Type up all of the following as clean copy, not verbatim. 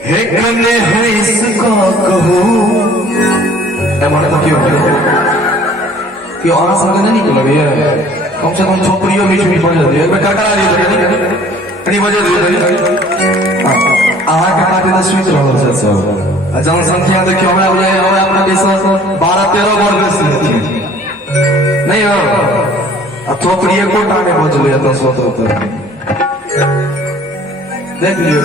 कने है इसको कहूँ एमन तो क्यों कि और संग नहीं निकल गया कम से कम छोकरियों में भी बजा दिया मैं कर करा दिया नहीं बजा दिया आहा के पार्टी तो स्वीट रहो सब जनसंख्या देखिए हमरा बोले हमरा अपना देश 12-13 वर्ग नहीं हो अब छोकरियों को टाने बजले तो स्वतंत्र देख लियो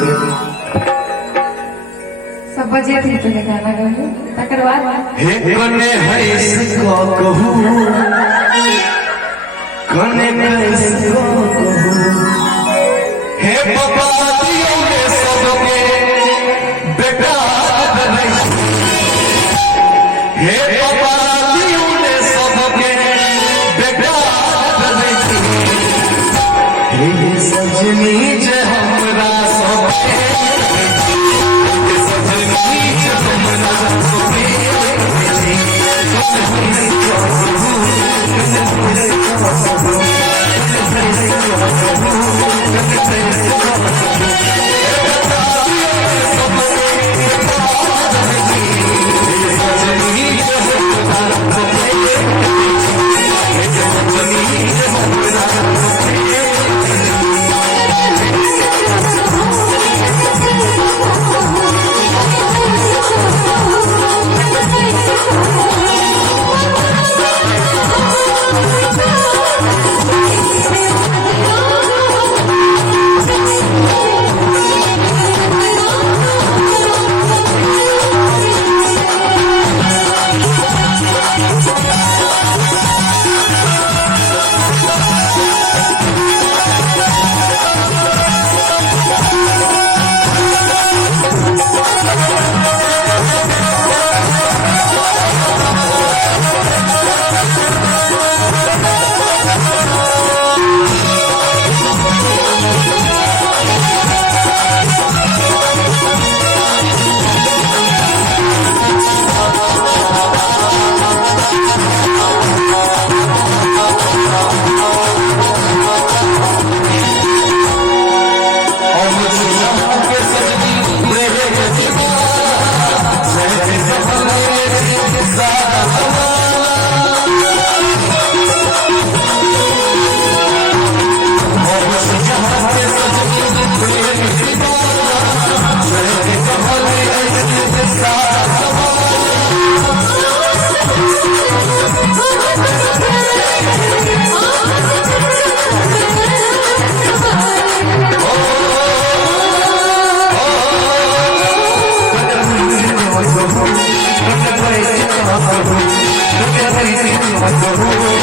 सब बजे थी तो गाना गाओ तकर बाद हे कने है इसको कहूँ कने है इसको कहूँ हे बाबा दियो ने सबके बेटा नहीं हे बाबा दियो ने सबके बेटा नहीं हे सजनी जे हमरा सबके Oh,